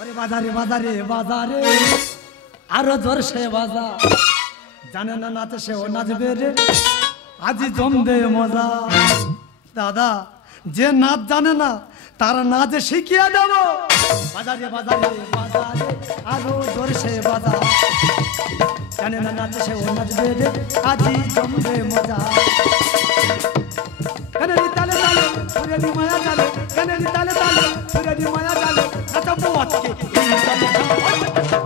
ওরে বাজারে বাজারে বাজারে আরো জোর সে বাজা, জানে না নাচে সে ও নাচবে রে, আজি জমবে মজা। দাদা যে নাচ জানে না তারা নাচে শিখিয়ে দেব। বাজারে বাজারে বাজারে আরো জোর সে বাজা, জানে না নাচে সে ও নাচবে রে, আজি জমবে মজা। কানেরি তালে তালে সুরেরি মায়া জালে, কানেরি তালে তালে সুরেরি মায়া জালে, নাচাবো আজকে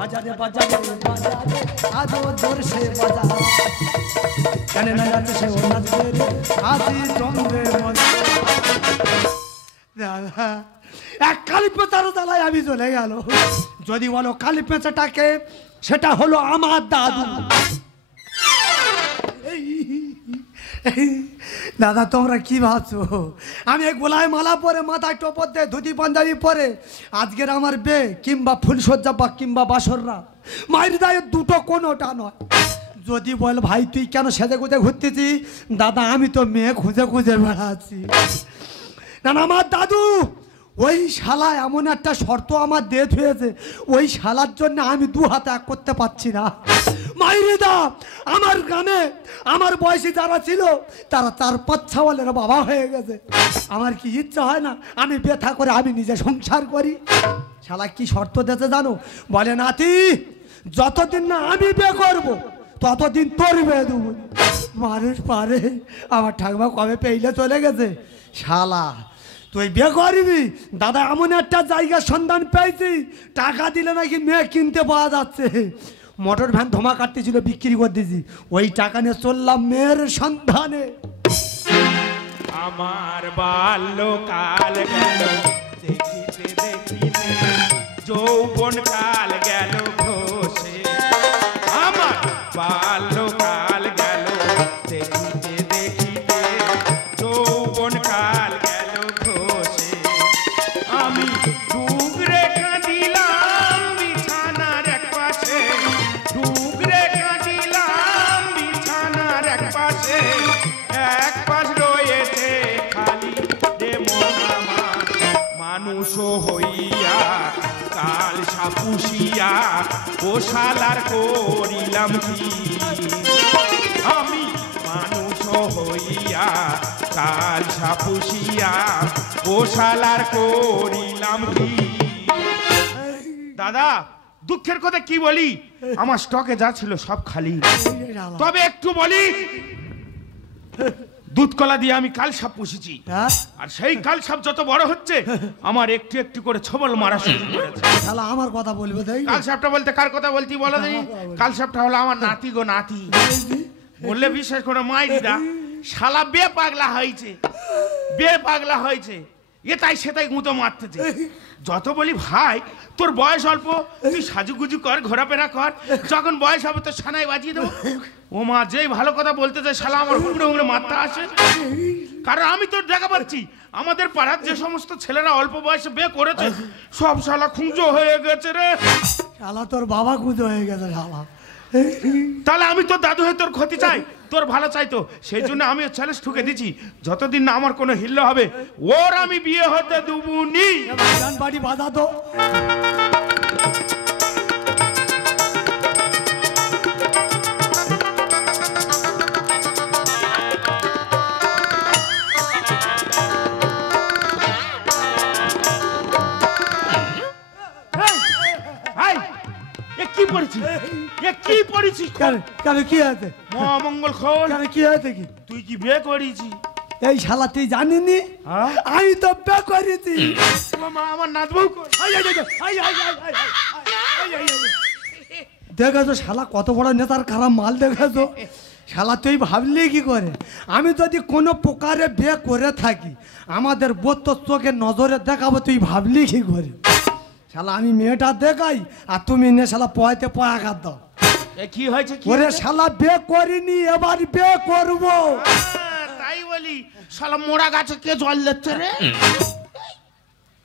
বাজারে বাজারে বাজারে আরো জোর সে বাজা, জানে না নাচে সে ও নাচবে রে, আজি জমবে মজা। দাদা এক কালী পেঁচার জ্বালায় আমি চলে গেল। যদি বলো কালী পেঁচাটাকে, সেটা হলো আমার দাদু। দাদা তোমরা কি ভাবছো আমি গোলায় মালা পরে, মাথায় টোপর দিয়ে ধুতি পাঞ্জাবি পরে আজকের আমার বে কিংবা ফুলসজ্জা বা কিংবা বাসররা মায়ের দায়ে দুটো কোনোটা নয়। যদি বল ভাই তুই কেন সেজে গুজে ঘুরতেছি, দাদা আমি তো মেয়ে খুঁজে খুঁজে বেড়াচ্ছি। না না আমার দাদু ওই শালা এমন একটা শর্ত আমার ডেথ হয়েছে, ওই শালার জন্য আমি দু হাতে এক করতে পারছি না। মাইরে দা আমার গ্রামে আমার বয়সী যারা ছিল তারা 4-5 ছাওয়ালের বাবা হয়ে গেছে। আমার কি ইচ্ছা হয় না আমি ব্যথা করে আমি নিজে সংসার করি? শালা কি শর্ত দিতে জানো? বলে নাতি যতদিন না আমি বিয়ে করবো ততদিন তোর বিয়ে দেবো। মানুষ পারে আমার ঠাকুমা কবে পেইলে চলে গেছে। শালা তুই বিয়ে করবি? দাদা এমন একটা জায়গার সন্ধান পেয়েছি, টাকা দিলে নাকি মেয়ে কিনতে পাওয়া যাচ্ছে। মোটর ভ্যান ধোমা কাটতেছিল, বিক্রি করে দিয়েছি, ওই টাকা নিয়ে চললাম মেয়ের সন্ধানে। আমার বাল্যকাল গেল দেখিতে দেখিতে, যৌবন কাল গেল ঘষে। আমার বাল্যকাল গেল দেখিতে দেখিতে, যৌবন কাল গেল ঘষে। আমি ডুগরে কাঁদিলাম বিছানার এক পাশে, ডুগরে কাঁদিলাম বিছানার এক পাশে, এক পাশ রয়েছে খালি রে মন আমার। মানুষ হইয়া কাল সাপুষিয়া ও শালার করিলাম কি? আমি মানুষ হইয়া কাল সাপুষিয়া ও শালার করিলাম কি? দাদা দুঃখের কথা কি বলি, আমার স্টকে যা ছিল সব খালি। তবে একটু বলি, দুধ কলা দিয়ে আমি কাল সাপ পুষেছি, আর সেই কাল সাপ যত বড় হচ্ছে আমার একটু একটু করে ছবল মারা শুরু করেছে। শালা আমার কথা বলবে তাই? কাল সাপটা বলতে কার কথা বলতি বলো দেখি? কাল সাপটা হলো আমার নাতি গো নাতি। বললে বিশ্বাস করে মাই দিদা, শালা বে পাগলা হয়েছে, বে পাগলা হয়েছে, এ তাই সেটাই গুঁতো মারতেছে। যত বলি ভাই তোর বয়স অল্প, তুই সাজুগুজু কর, ঘোরাফেরা কর, যখন বয়স হবে তোর সানাই বাজিয়ে দেবো। ও মা যেই ভালো কথা বলতে চায় শালা আমার হুমড়ে হুমড়ে মারতে আসে। কারণ আমি তোর দেখা পাচ্ছি আমাদের পাড়ার যে সমস্ত ছেলেরা অল্প বয়সে বিয়ে করেছে সব শালা খুঁজো হয়ে গেছে রে। শালা তোর বাবা খুঁজো হয়ে গেছে শালা। তাহলে আমি তোর দাদু হয়ে তোর ক্ষতি চাই, তোর ভালো চাই তো, সেই জন্য আমি চ্যালেঞ্জ ঠুকে দিচ্ছি, যতদিন না আমার কোনো হিল্লা হবে ওর আমি বিয়ে হতে দেবুনি। বাড়ি বাধা তো। কি পড়েছিস? কি পড়েছিস? কেন কি আছে? মহামঙ্গল খোল। কেন কি হয়েছে? কি তুই কি বিয়ে করেছিস? এই শালা তুই জানিনি? আমি তো বিয়ে করেছি। আমার নাতবউ দেখেছো শালা কত বড় নেতার খারাপ মাল দেখেছো? শালা তুই ভাবলি কি করে আমি যদি কোনো প্রকারে বিয়ে করে থাকি আমাদের বোধ তোর চোখে নজরে দেখাবো, তুই ভাবলি কি করে? শালা আমি মেয়েটা দেখাই আর তুমি নে শালা পয়তে পয় আঘাত দাও। কি হয়েছে? ওরে শালা বিয়ে করিনি, এবার বিয়ে করবো। তাই বলি শালা মোড়া গাছে কে জল দিচ্ছে রে?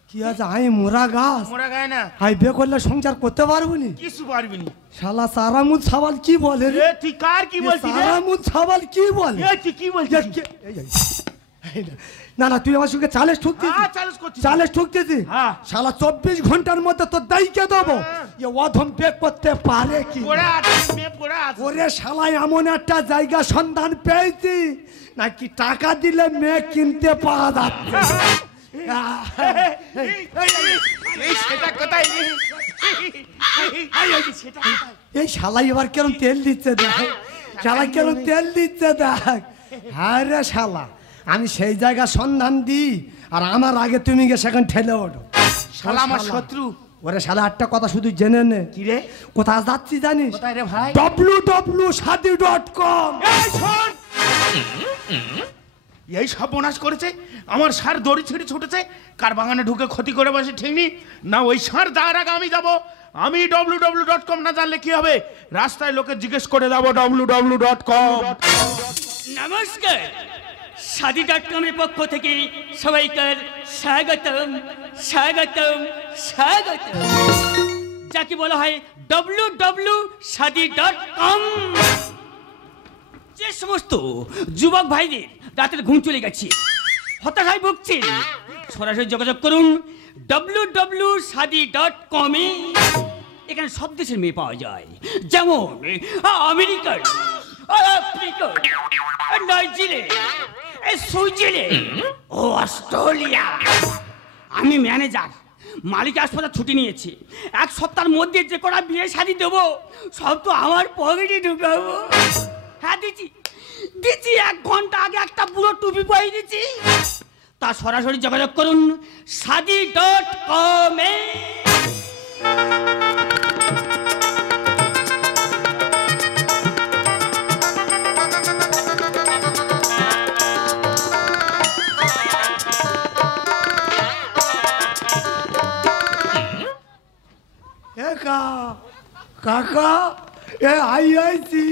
কি আছে? আমি মোরা গাছ? মোড়া গায় না, আমি বিয়ে করলে সংসার করতে পারবো নি? কিছু পারবি নি। শালা সারামুদ সাবাল কি বলে রে? তুই কার কি বলছিস? সারামুদ সাবাল কি বলে? তুই কি বলছিস? না না তুই আমার সঙ্গে চালেস ঠুকতিস চ্যালেঞ্জ করছি চালেস ঠুকতেছি হ্যাঁ। শালা 24 ঘন্টার মধ্যে তো দাইকে দেবো এ অধম বেক করতে পারে কি পড়ে আছে মেয়ে পড়ে আছে ওরে শালা এমন একটা জায়গা সন্ধান পেয়েছি নাকি টাকা দিলে মেয়ে কিনতে পাওয়া যাচ্ছে এই সেটা কোথায় রে? সেটা এই শালা এবার কেন তেল দিচ্ছে দেখ শালা কেন তেল দিচ্ছে দেখ হ্যাঁ রে শালা আমি সেই জায়গা সন্ধান দিই আর আমার আগে তুমি গিয়ে সেখানে ঠেলে ওঠো শালা আমার শত্রু ওরে শালা একটা কথা শুধু জেনে নে কি রে কোথায় যাচ্ছি জানিস কোথায় রে ভাই www.shadi.com এই শোন এই সর্বনাশ করেছে আমার সার দড়ি ছিঁড়ে ছুটেছে কার বাগানে ঢুকে ক্ষতি করে বসে ঠিক নি না ওই সার যাওয়ার আগে আমি যাব আমি www.com না জানলে কি হবে রাস্তায় লোকে জিজ্ঞেস করে যাবো www.com নমস্কার শাদি.com এর পক্ষ থেকে সবাইকার স্বাগতম স্বাগতম স্বাগতম যাকে বলা হয় www.shadi.com যে সমস্ত যুবক ভাইদের রাতের ঘুম চলে গেছে হতাশায় ভুগছেন সরাসরি যোগাযোগ করুন www.shadi.com এ এখানে সব দেশের মেয়ে পাওয়া যায় যেমন আমেরিকার আফ্রিকার নাইজেরিয়া সুইজারল্যান্ড ও অস্ট্রেলিয়া আমি ম্যানেজার মালিক হাসপাতাল ছুটি নিয়েছি এক সপ্তাহের মধ্যে যে কটা বিয়ে শাদী দেবো সব তো আমার পকেটে ঢুকাবো হ্যাঁ দিচ্ছি 1 ঘন্টা আগে একটা পুরো টুপি পাই দিচ্ছি তা সরাসরি যোগাযোগ করুন shadi.com এ কাকা এ আইছি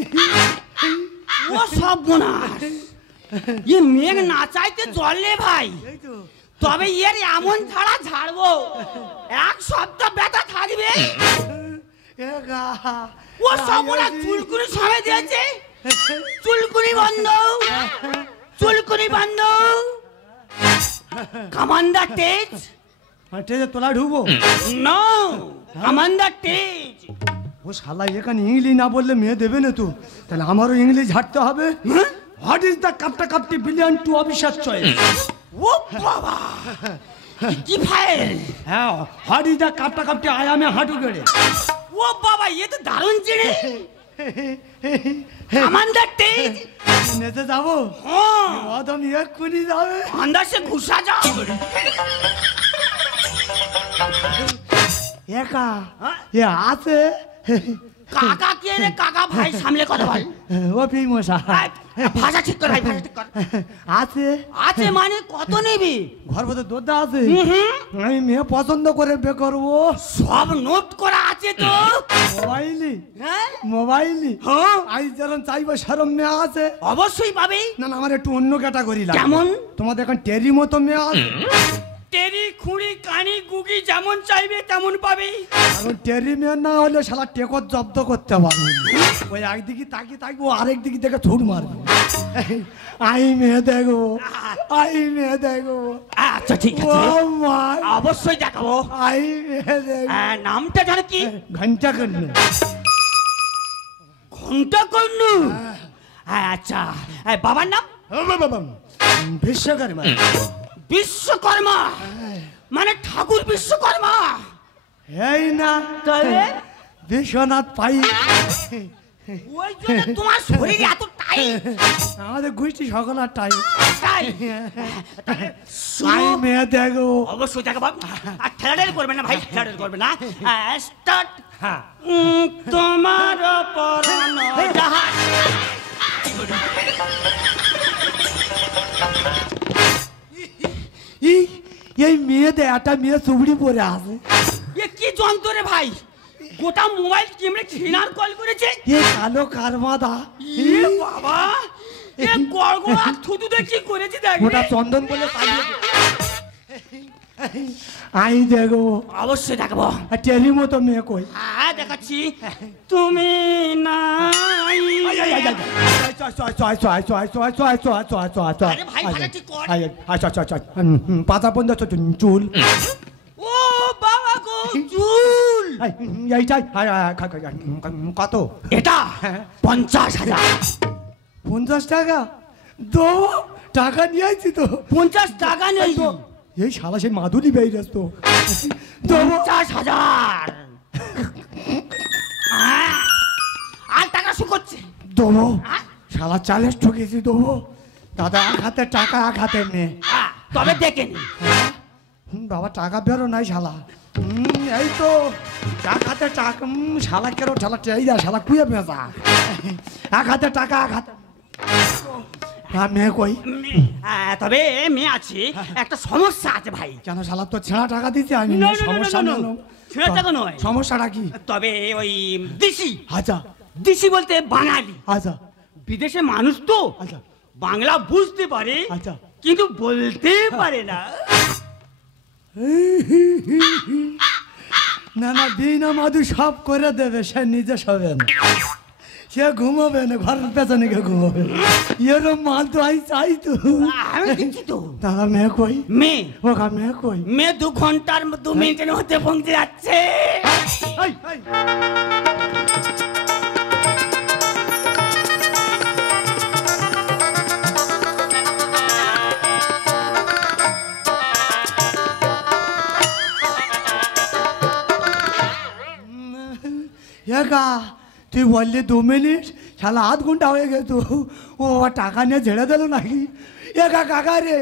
ও সর্বনাশ এ মেঘ না চাইতে জলে ভাই তবে এর এমন ঝাড়া ঝাড়বো 1 সপ্তাহ ব্যথা থাকবে ও সর্বনাশ চুলকুনি সময় দিয়েছে চুলকুনি বন্ধ চুলকুনি বন্ধ কমান্ডার তেজ ট্রেনে তোলা ঢুকবো নো কমান্ডার তেজ ও শালা এখানে ইংলিশ না বললে মেয়ে দেবে না তো তাহলে আমারও ইংলিশ ঝাড়তে হবে হোয়াট ইজ দ্য কাপটি বিলিয়ন টু অফিসার চয়েস ও বাবা কি ফাইল হ্যাঁ হোয়াট ইজ দ্য কাপটি আই এম এ হাঁটু গেড়ে ও বাবা এ তো দারুণ চিড়ে কমান্ডার তেজ নেতে যাবো হ্যাঁ অদম এক্ষুনি যাবে अंदर से घुसा जाओ একা এ আছে काका के रे काका भाई सामने करो भाई ও পি মশা भाषा ठीक कर भाई भाषा ठीक कर আছে আছে মানে কত নেবি ঘর মধ্যে দোদা আছে আমি মেয়ে পছন্দ করে বে করবো সব নোট করা আছে তো মোবাইলি হ্যাঁ মোবাইলি হ্যাঁ আই যেরকম চাইবো সেরম মেয়ে আছে অবশ্যই পাবি না না আমার একটু অন্য ক্যাটাগরি লাগে কেমন? তোমাদের এখন টেরি মতো মেয়ে আছে তেরি খুঁড়ি কানি গুগি যেমন চাইবে তেমন পাবি এখন টেরি মেয়ে না হলে শালা টেকর জব্দ করতে পারবো ওই একদিকে তাকিয়ে থাকবো আরেক দিকে দেখে ছুট মারবো আই মেয়ে দেখবো আই মেয়ে দেখবো আচ্ছা ঠিক ও আছে মাই অবশ্যই দেখাবো আই মেয়ে দেখবো নামটা জানো কি ঘন্টা করলে ঘন্টা কর্ণু আচ্ছা বাবার নাম বিশ্বকর্মা বিশ্বকর্মা মানে ঠাকুর বিশ্বকর্মা এই না তবে বিশ্বনাথ পাই ওই জন্য তোমার শরীর এত টাইট আমাদের গোষ্ঠী সকল আর টাই তাই আই মেয়ে দেখো অবশ্যই দেখাবো আর ঠেলাঠেলি করবে না ভাই ঠেলাঠেলি করবে না স্টার্ট হ্যাঁ তোমার পরানো জাহাজ এই মেয়েদের একটা মেয়ে চুবড়ি পরে আছে এ কি যন্ত্রে ভাই গোটা মোবাইল কেমনে ঘৃণার কল করেছে এ কালো কারমাদা এ বাবা এ গড়গড়া থুতু দিয়ে কি করেছে দেখ ওটা চন্দন বলে পালিয়ে আই দেখো অবশ্যই দেখাবো। টেলি মতো মেয়ে কই হ্যাঁ দেখাচ্ছি। তুমি নাই। আরে ভাই, ভালো ঠিক কর। পাতা বন্ধ চুল ও বাবা গো, চুল। এইটাই কত? এটা 50,000। 50 টাকা দো, টাকা নিয়ে আইছি তো। 50 টাকা নেই তো। এই শালা সেই মাধুরী বেরিয়েছ তো। দেবো 50,000। আর টাকা শুকোচ্ছে। দেবো শালা 40 ঠকেছি দেবো। দাদা এক হাতে টাকা এক হাতে মেয়ে। তবে দেখে নি। বাবা টাকা বেরো নাই শালা। এই তো এক হাতে টাকা। শালা কেরো শালা টেই যা শালা কুয়ে পেঁচা। এক হাতে টাকা এক হাতে মেয়ে কই? তবে মেয়ে আছে, একটা সমস্যা আছে ভাই। কেন শালা তো ছেঁড়া টাকা দিতে আমি? না, না, না, সমস্যা না, না, নেই। ছেঁড়া টাকা নয়। সমস্যাটা কি? তবে ওই দিশি। আচ্ছা দিশি বলতে বাঙালি। আচ্ছা বিদেশে মানুষ তো আচ্ছা বাংলা বুঝতে পারে, আচ্ছা কিন্তু বলতে পারে না। না না বিনা মাদু সব করে দেবে, সে নিজে শোবে না, সে ঘুমাবে না, ঘরের পেছনে গিয়ে ঘুমাবে। এরম মাল তো আই চাই তো। আমি দিচ্ছি তো। দাদা মেয়ে কই? মেয়ে ওকা মেয়ে কই? মেয়ে 2 ঘন্টার 2 মিনিটের মধ্যে পৌঁছে যাচ্ছে। এই, এই। একা তুই বললি 2 মিনিট, শালা আধ ঘন্টা হয়ে গেছে। ও বাবা টাকা নিয়ে ঝেড়ে দিল নাকি? একা কাকা রে,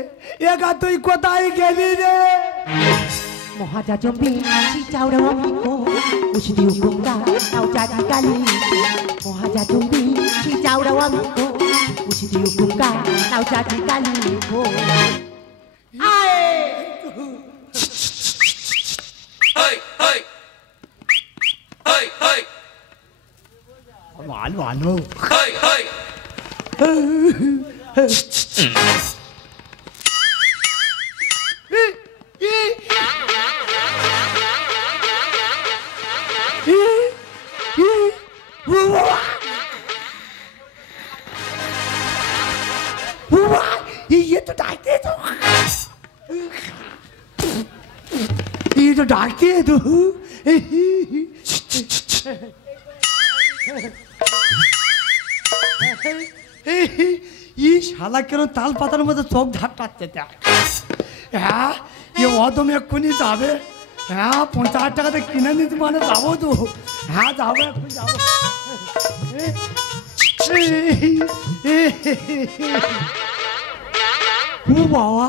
একা তুই কোথায় গেলি রে? মহাজা জম্বি চাউরা অমিকো উশদি উকুঙ্গা নাও জাদি কালি মহাজা জম্বি চাউরা অমিকো উশদি উকুঙ্গা নাও জাদি কালি ও ভালো ভালো ये तो डाकते तो ये तो डाकते है तो ये শালা কেন তাল পাতার মধ্যে চোখ ধাক্কাচ্ছে? হ্যাঁ এ অদম এক্ষুনি যাবে। হ্যাঁ 50 টাকাতে কিনে নিতে মানে যাবো তো। হ্যাঁ যাবো এক্ষুনি যাবো। ও বাবা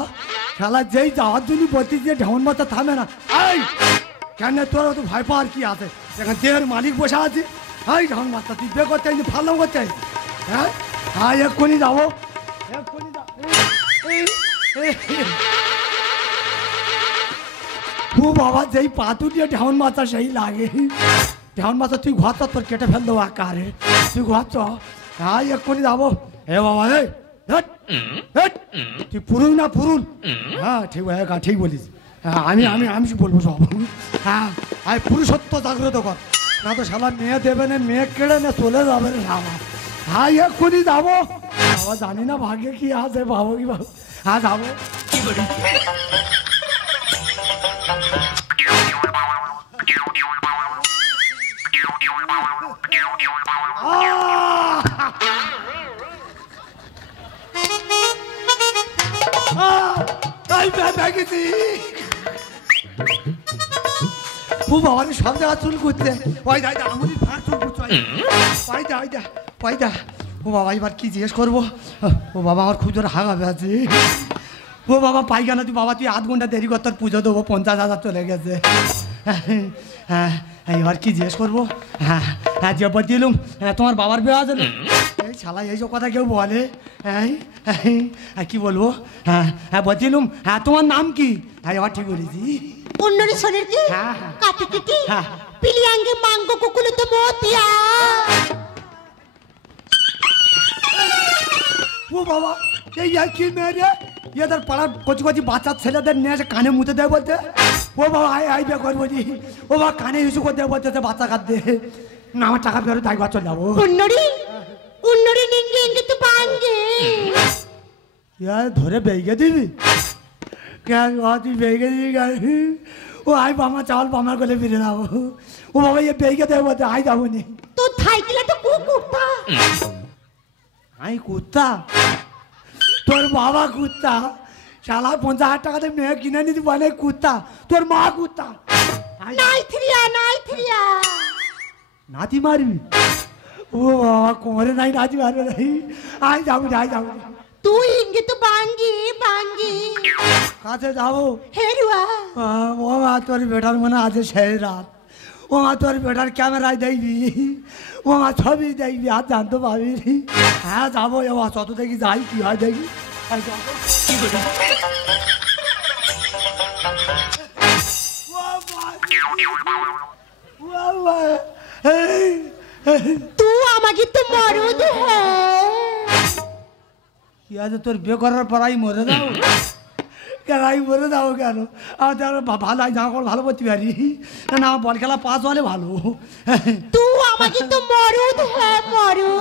শালা যেই যাওয়ার জন্য বলতে যে ঢেউন মাথা থামে না। এই কেন তোর তো ভয় পাওয়ার কি আছে? এখন দেহের মালিক বসে আছে। এই ঢেউন মাথা তুই বে করতে আইনি, ফালাম করতে আইনি। হ্যাঁ হ্যাঁ এক্ষুনি যাবো, এক্ষুনি যাবো। ও বাবা যেই পাতু দিয়ে ঢেউন মাথা সেই লাগে। ঢেউন মাথা তুই ঘর তো তোর কেটে ফেল দেবো আকারে। তুই ঘর চ। হ্যাঁ এক্ষুনি যাবো। এ বাবা এই তুই পুরুল না পুরুল? হ্যাঁ ঠিক ঠিক বলিস। হ্যাঁ আমি আমি আমি বলবো সব। হ্যাঁ আই পুরুষত্ব জাগ্রত কর, না তো শালা মেয়ে দেবে না, মেয়ে কেড়ে না চলে যাবে রে শালা। হ্যাঁ এক্ষুনি যাবো। বাবা জানি না ভাগ্যে কি আছে, ভাবো কি ভাবো। হ্যাঁ যাবো। ও বাবা সব জায়গা চুল করতে আঙুলি ফাঁক চুল করছে। ও বাবা এবার কি জিজ্ঞেস করবো? ও বাবা আমার খুব জোরে হাগাবে আছে। ও বাবা পাইখানা তুই বাবা তুই আধ ঘন্টা দেরি কর, তোর পুজো দেবো, 50,000 চলে গেছে। হ্যাঁ এবার কি জিজ্ঞেস করবো? হ্যাঁ হ্যাঁ যে বলছিলাম তোমার বাবার বিয়ে আছে না? এই শালা এইসব কথা কেউ বলে? হ্যাঁ কি বলবো? হ্যাঁ হ্যাঁ বলছিলাম হ্যাঁ তোমার নাম কি? হ্যাঁ এবার ঠিক বলেছি। অন্যরে শোনের কি হ্যাঁ, হ্যাঁ। কাটি কিটি হ্যাঁ। পিলিয়াঙ্গে মাঙ্গো কুকুলে তো মতিয়া। ও বাবা এই কি মেরে এদের পাড়ার কচি কচি বাচ্চা ছেলেদের নিয়ে এসে কানে মুতে দেয় বলতে, ও বাবা আই বে করবো জি, ও বাবা কানে ইস্যু করতে বলতেছে বাচ্চা কাঁদতে, না আমার টাকা ফেরত একবার চলে যাবো। উন্নরি নিঙ্গে ইঙ্গে তো পাঙ্গে ধরে বেগে দিবি তুই বেগে দিবি গাড়ি, ও আই বামা চাওয়াল বামার করে ফিরে যাবো, ও বাবা এ বেগে দেয় বলতে আই যাবো নি। তো থাইকিলে তো কুকুরটা আই কুত্তা, তোর বাবা কুত্তা, শালা 50,000 টাকাতে মেয়ে কিনে নিতে বলে কুত্তা, তোর মা কুত্তা। নাই থ্রিয়া নাতি মারবি? ও বাবা কোমরে নাই নাতি মারবে নাই, আই যাবো যাবো। তুই ইঙ্গে তো বাঙ্গি কাছে যাবো? হেরুয়া ও মা তোর বেটার মনে আছে সেই রাত, ও মা তোর বেটার ক্যামেরায় দেখবি, ও মা ছবি দেখবি আর জানতে পারবি। হ্যাঁ যাবো এবার যত দেখি যাই কি হয় দেখি। তুই আমাকে তো মরুদ কি আছে তোর বিয়ে করার পর আই মরে যাও কেন? আই মরে যাও কেন? আমার ভালো আই জামা কাপড় ভালো করতে পারি না, বল খেলা পাস হলে ভালো। তুই আমাকে তো মরুদ মরু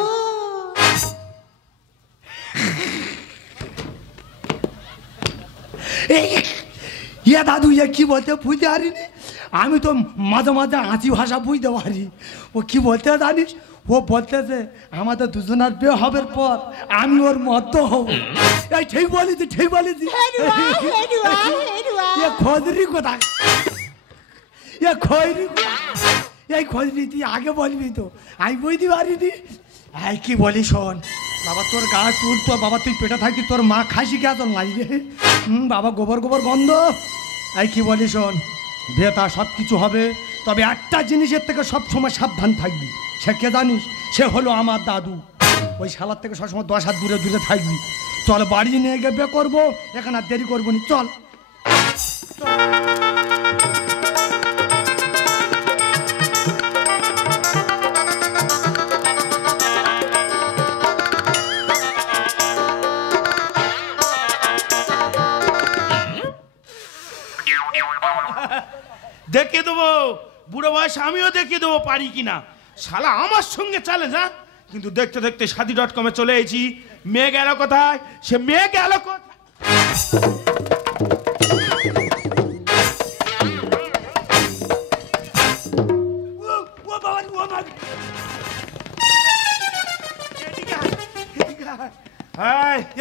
ইয়ে দাদু ইয়ে কি বলতে বুঝতে পারিনি, আমি তো মাঝে মাঝে আঁচি ভাষা বুঝতে পারি। ও কি বলতে জানিস? ও বলতেছে আমাদের দুজনের বিয়ে হবার পর আমি ওর মধ্য হব। এই ঠিক বলেছি, ঠিক বলেছি। খোঁজরি কোথায়? এই খোঁজরি তুই আগে বলবি তো, আমি বুঝতে পারিনি। এই কি বলি শোন বাবা, তোর গা চুল তো বাবা, তুই পেটে থাকতি তোর মা খাসি কে তোর লাগে বাবা, গোবর গোবর গন্ধ। এই কি বলি শোন, বিয়েটা সব কিছু হবে, তবে একটা জিনিসের থেকে সব সময় সাবধান থাকবি। সে কে জানিস? সে হলো আমার দাদু। ওই শালার থেকে সবসময় 10 হাত দূরে দূরে থাকবি। চল বাড়ি নিয়ে গিয়ে বিয়ে করবো, এখানে আর দেরি করবো নি, চল। দেখিয়ে দেবো বুড়ো বয়স, আমিও দেখিয়ে দেবো পারি কিনা। শালা আমার সঙ্গে চলে যা, কিন্তু দেখতে দেখতে শাদি.com-এ চলে এসেছি। মেয়ে গেল কোথায়? সে মেয়ে গেল কোথায়?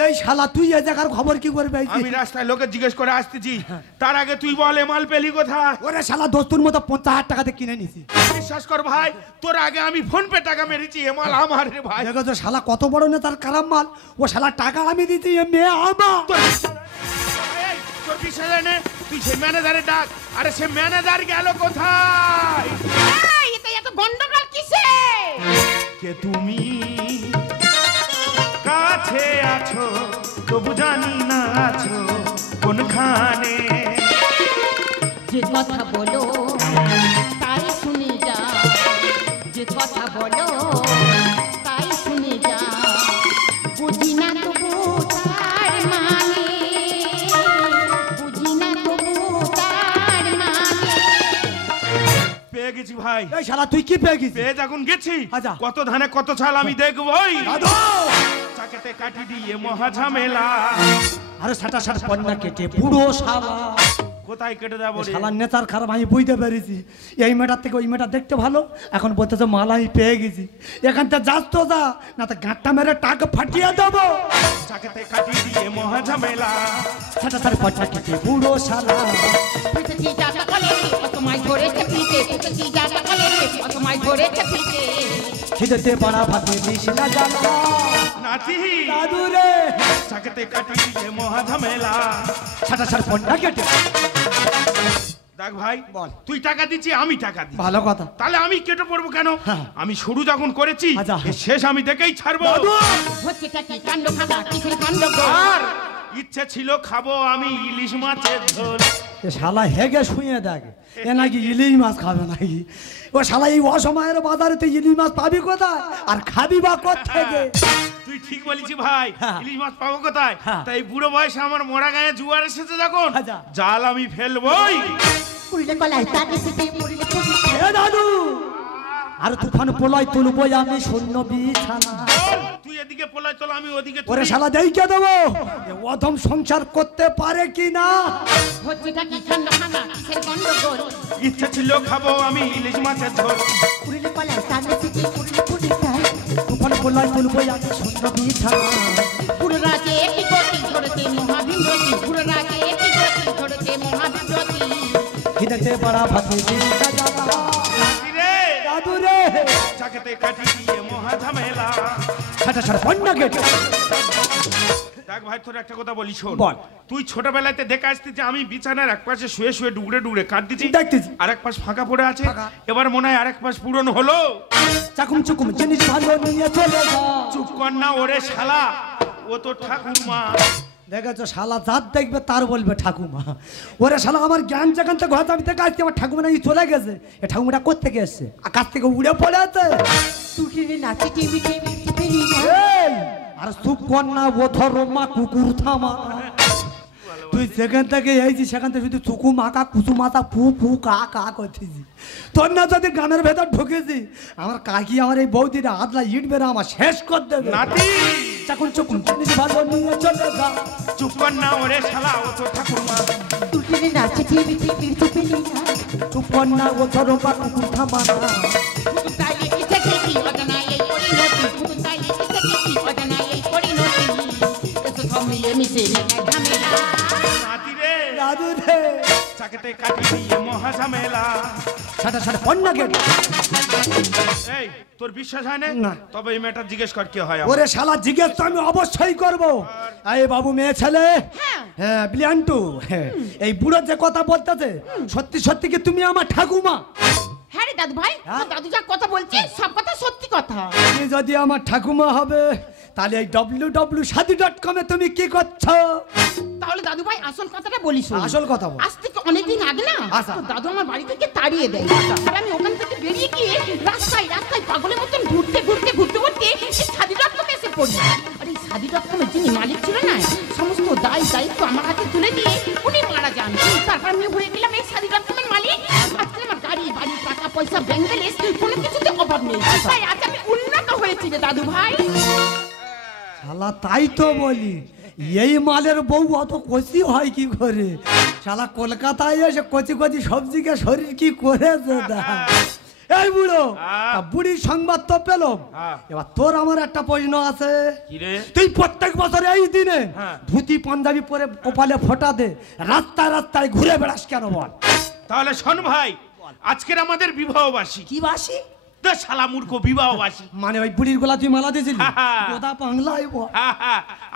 এই শালা তুই এ জায়গার খবর কি করবে? আমি রাস্তায় লোকে জিজ্ঞেস করে আসতেছি, তার আগে তুই বলে মাল পেলি কোথায়? ওরে শালা দোস্তুর মতো 50,000 টাকাতে কিনে নিছি। বিশ্বাস কর ভাই, তোর আগে আমি ফোন পে টাকা মেরেছি, এ মাল আমার রে ভাই। দেখো তো শালা কত বড় না তার খারাপ মাল, ও শালা টাকা আমি দিচ্ছি, এ মেয়ে আমার। তোর বিশ্বাস হয় না? তুই সে ম্যানেজারে ডাক। আরে সে ম্যানেজার গেল কোথায়? এটা এত গন্ডগোল কিসে? কে তুমি কাছে আছো তবু জানি না আছো কোনখানে। যে কথা বলো তাই শুনে যা, যে কথা বলো তাই শুনে যা, বুঝি না তবু তার মানে, বুঝি না তবু তার মানে। পেয়ে গেছি ভাই। এই শালা তুই কি পেয়ে গেছিস? পেয়ে যখন গেছি, আচ্ছা। কত ধানে কত ছাল আমি দেখবই। দাদু চাকেতে কাটি দিয়ে মহা ঝামেলা। আরে সাটা সাটা পন্না কেটে পুরো শালা কোথায় কেটে যাবো রে? শালার নেতার খারাপ আমি বুঝতে পেরেছি। এই মেয়েটার থেকে ওই মেয়েটা দেখতে ভালো, এখন বলতেছে মাল আমি পেয়ে গেছি। এখান থেকে যাস তো যা, না তো গাঁটটা মেরে টাকা ফাটিয়ে দেবো। চাকেতে কাটি দিয়ে মহা ঝামেলা। সাটা সাটা পন্না কেটে পুরো শালা। পুতেছি যাটা কলে তোমায় ধরেছে পিতে, পুতেছি যাটা কলে তোমায় ধরেছে পিতে। খিদেতে বড়া ভাতে দিস না জ্বালা। নাতি দাদু রে চাকেতে কাটি দিয়ে মহা ঝামেলা। সাটা সাটা পন্না কেটে। দেখ ভাই, বল। তুই টাকা দিচ্ছি, আমি টাকা দিচ্ছি, ভালো কথা। তাহলে আমি কেটে পড়বো কেন? হ্যাঁ। আমি শুরু যখন করেছি, আচ্ছা। এর শেষ আমি দেখেই ছাড়বো। হচ্ছেটা কি কাণ্ড খাতা, কিসের কাণ্ড গো? আর ইচ্ছে ছিল খাবো আমি ইলিশ মাছের ঝোল। এ শালা হেগে শুয়ে দেখ, এ নাকি ইলিশ মাছ খাবে নাকি? ও শালা এই অসময়ের বাজারে তুই ইলিশ মাছ পাবি কোথায় আর খাবি বা কোত্থেকে? তুই ঠিক বলেছি ভাই, হ্যাঁ। ইলিশ মাছ পাবো কোথায়? হ্যাঁ। তাই বুড়ো বয়সে আমার মোড়া গায়ে জুয়ার এসেছে যখন, আচ্ছা। জাল আমি ফেলবই। পুরিলে কলাই তার রেসিপি পুরিলে পুরি এ দাদু, আর তুফান পোলাই তুলবই আমি শূন্য বিছানা। তুই এদিকে পোলাই চল, আমি ওদিকে ওরে তুলি। শালা দেই কে দেবো, এ অধম সংসার করতে পারে কি না? হচ্ছেটা কি ঠান্ডা ঠান্ডা কিসের গন্ডগোল? ইচ্ছে ছিল খাবো আমি ইলিশ মাছের ঝোল। পুরিলে কলাই তার রেসিপি পুরিলে পুরি তাই তুফান পোলাই তুলবই আমি শূন্য বিছানা। পুরো রাতে একটি গতি ধরতে মহাবিব্রতি, পুরো রাতে একটি গতি ধরতে মহাবিব্রতি। খিদেতে বড়া ভাতে দিনটা জ্বালা। নাতি রে, দাদু রে, চাকেতে কাটি দিয়ে মহা ঝামেলা। ছাটা ছাড়া বন্যা গেটে। দেখ ভাই, তোর একটা কথা বলি শোন। বল। তুই ছোটবেলাতে দেখে আসতি যে আমি বিছানার এক পাশে শুয়ে শুয়ে ডুগরে ডুগরে কাঁদতেছি, দেখতেছি। আর এক পাশ ফাঁকা পড়ে আছে। ফাঁকা। এবার মনে হয় আরেক পাশ পূরণ হলো। চাকুম চুকুম জিনিস ভালো নিয়ে চলে যা। চুপ কর না ওরে শালা, ও তো ঠাকুরমা। দেখেছো শালা যার দেখবে তার বলবে ঠাকুমা। ওরে শালা আমার জ্ঞান যেখান থেকে হয়তো আমি থেকে আসছি, আমার ঠাকুমা নাকি চলে গেছে। এ ঠাকুমাটা কোত্থেকে এসছে? আকাশ থেকে উড়ে পড়ে আছে। তুটিরে নাচি টিভি টিভি টিভি এই, আর চুপ কর না, ও ধরো মা কুকুর থামা। তুই যেখান থেকে এইছি সেখান থেকে শুধু চুকু মাকা কুচু মাথা ফু ফু কা কা করতেছি। তোর না যদি গ্রামের ভেতর ঢুকেছি, আমার কাকি আমার এই বৌদিটা হাতলা ইট বেড়ে আমার শেষ করে দেবে। নাতি, চাকুন চুকুন জিনিস ভালো নিয়ে চলে যা। চুপ কর না ওরে শালা, ও তো ঠাকুরমা। তুটিরে নাচি টিভি টিভি টিভি চুপ কর না, ও ধরো মা কুকুর থামা না। পুতুল তাইলে কিসে কি অজানা এই পরিণতি, পুতুল তাইলে কিসে কি অজানা এই পরিণতি। এসো সব মিলে মিশে এক ঝামেলা। নাতি রে, দাদু রে, চাকেতে কাটি দিয়ে মহা ঝামেলা। ছাটা ছাটা বন্যা গেট। এই, তোর বিশ্বাস হয় না? না। তবে এই মেয়েটা জিজ্ঞেস কর কি হয় আমার। ওরে শালা জিজ্ঞেস তো আমি অবশ্যই করবো। এই বাবু মেয়ে ছেলে, হ্যাঁ বিলিয়ান্টু, হ্যাঁ, এই বুড়ো যে কথা বলতেছে সত্যি সত্যি কি তুমি আমার ঠাকুমা? হ্যাঁ রে দাদু ভাই, হ্যাঁ? তোর দাদু যা কথা বলছে সব কথা সত্যি কথা। তুমি যদি আমার ঠাকুমা হবে তাহলে এই www.shadi.com এ তুমি কি করছো? তাহলে দাদু ভাই আসল কথাটা বলিস। আসল কথা বল। আজ থেকে অনেকদিন আগে না, আচ্ছা। তো দাদু আমার বাড়ি থেকে তাড়িয়ে দেয়। আর আমি ওখান থেকে বেরিয়ে গিয়ে রাস্তায় রাস্তায় পাগলের মতন ঘুরতে ঘুরতে ঘুরতে ঘুরতে এই শাদি.com এসে পড়ি। আর এই শাদি.com এর যিনি মালিক ছিল না, সমস্ত দায়িত্ব আমার হাতে তুলে দিয়ে উনি মারা যান। তারপর আমি হয়ে গেলাম এই শাদি.com এর মালিক। আজকে আমার গাড়ি বাড়ি টাকা পয়সা ব্যাংক ব্যালেন্স কোনো কিছুতে অভাব নেই। তাই আজ আমি উন্নত হয়েছি রে দাদু ভাই। শালা তাই তো বলি, এই মালের বউ অত কচি হয় কি করে? শালা কলকাতায় এসে কচি কচি সবজিকে শরীর কি করেছে দা। এই বুড়ো, তা বুড়ির সংবাদ তো পেলাম। এবার তোর আমার একটা প্রশ্ন আছে। কি রে? তুই প্রত্যেক বছর এই দিনে হ্যাঁ। ধুতি পাঞ্জাবি পরে কপালে ফোঁটা দে রাস্তায় রাস্তায় ঘুরে বেড়াস কেন বল? তাহলে শোন ভাই, আজকের আমাদের বিবাহবাসী। কি বাসি? তো শালা মূর্খ, বিবাহবাসী। মানে ওই বুড়ির গলা তুই মালা দিয়েছিলি? হ্যাঁ। গোদা বাংলায় বল।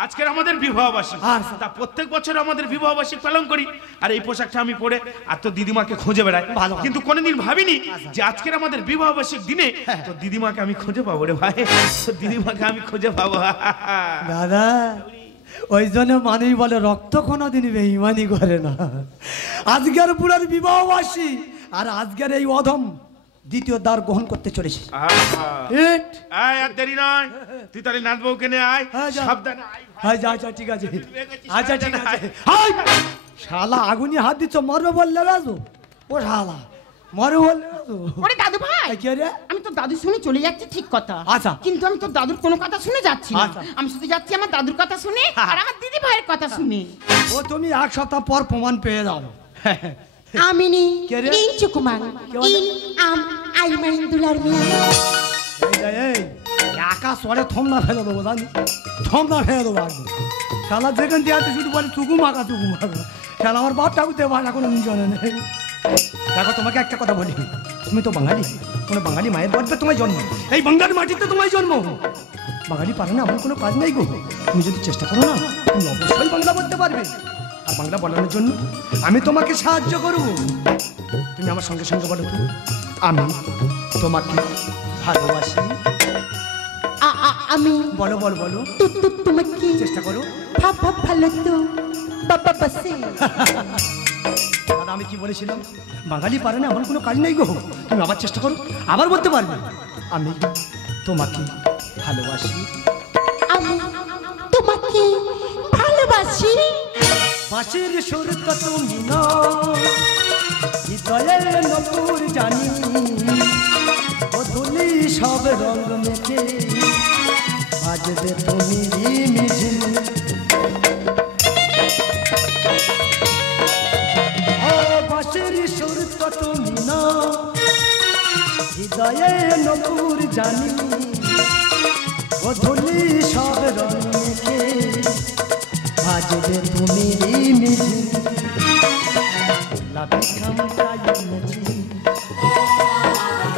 আজকের আমাদের বিবাহবাসী। আচ্ছা। তা প্রত্যেক বছর আমাদের বিবাহবাসী পালন করি, আর এই পোশাকটা আমি পরে আর তোর দিদিমাকে খুঁজে বেড়াই। ভালো। কিন্তু কোনোদিন ভাবিনি যে আজকের আমাদের বিবাহবাসীর দিনে তোর দিদিমাকে আমি খুঁজে পাবো রে ভাই। তোর দিদিমাকে আমি খুঁজে পাবো। দাদা, ওই জন্য মানুষ বলে রক্ত কোনোদিন বেঈমানি করে না। আজকের বুড়ার বিবাহবাসী আর আজকের এই অধম দ্বিতীয় দ্বার গ্রহণ করতে চলেছে। ইট। আয়, আর দেরি নয়, তুই তাহলে নাচবউকে নিয়ে আয়। হ্যাঁ, যা। সাবধানে আয়। হ্যাঁ যা যা, ঠিক আছে। আচ্ছা ঠিক আছে। হাই! শালা আগুনি হাত দিচ্ছ, মরবে বললে রাজু। ও শালা মরবে বললে রাজু। ওরে দাদু ভাই, এই কে রে? আমি তো দাদু শুনে চলে যাচ্ছি ঠিক কথা। আচ্ছা। কিন্তু আমি তো দাদুর কোনো কথা শুনে যাচ্ছি না। আচ্ছা। আমি শুধু যাচ্ছি আমার দাদুর কথা শুনে আর আমার দিদি ভাইয়ের কথা শুনে। ও তুমি এক সপ্তাহ পর প্রমাণ পেয়ে যাবে। আমিনি কে রে? ইন চুকুমান ইন আম আই মাইন্দুলার মিয়া এই যে, এই একা সরে থমনা ফেলে দেবো, জানি থমনা ফেলে দেবো একদম। শালা যেখান দিয়ে আছে শুধু বলে চুকু মাকা চুকু মাকা। শালা আমার বাপ ঠাকুর দেওয়া কোনো নিজনে নেই। দেখো তোমাকে একটা কথা বলি, তুমি তো বাঙালি, কোনো বাঙালি মায়ের বাড়িতে তোমায় জন্ম, এই বাঙালি মাটিতে তোমায় জন্ম। বাঙালি পারে না এমন কোনো কাজ নেই গো। তুমি যদি চেষ্টা করো না, তুমি অবশ্যই বাংলা বলতে পারবে। আর বাংলা বলানোর জন্য আমি তোমাকে সাহায্য করব। তুমি আমার সঙ্গে সঙ্গে বলো তো, আমি তোমাকে ভালোবাসি। আমি বলো বলো বলো, তোমাকে চেষ্টা করো। ভালো তো বাবা বাসে দাদা আমি কি বলেছিলাম? বাঙালি পারে না এমন কোনো কাজ নেই গো। তুমি আবার চেষ্টা করো, আবার বলতে পারবে। আমি তোমাকে ভালোবাসি। আমি তোকে ভালোবাসি। বাঁশির সুর তো তুমি না, হৃদয়ে নপুর জানি, বদলি সব রঙ মেখে বাজবে তুমি রিমিঝিম। ও বাঁশির সুর তো তুমি না, হৃদয়ে নপুর জানি, বদলি সব রঙ মেখে বাজবে তুমি রিমিঝিম। লাভি খামটাই এনেছি,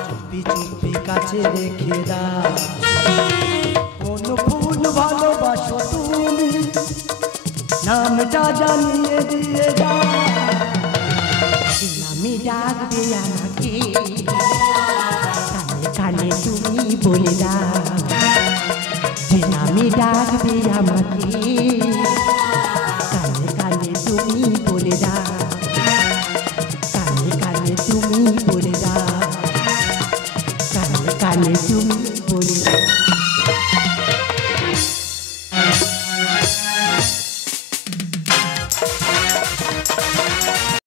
চুপি চুপি কাছে রেখে দাও। কোন ফুল ভালোবাসো তুমি, নামটা জানিয়ে দিয়ে যাও। নামে ডাকবে আমাকে, কানে কানে তুমি বলে দাও। যে নামে ডাকবে আমাকে,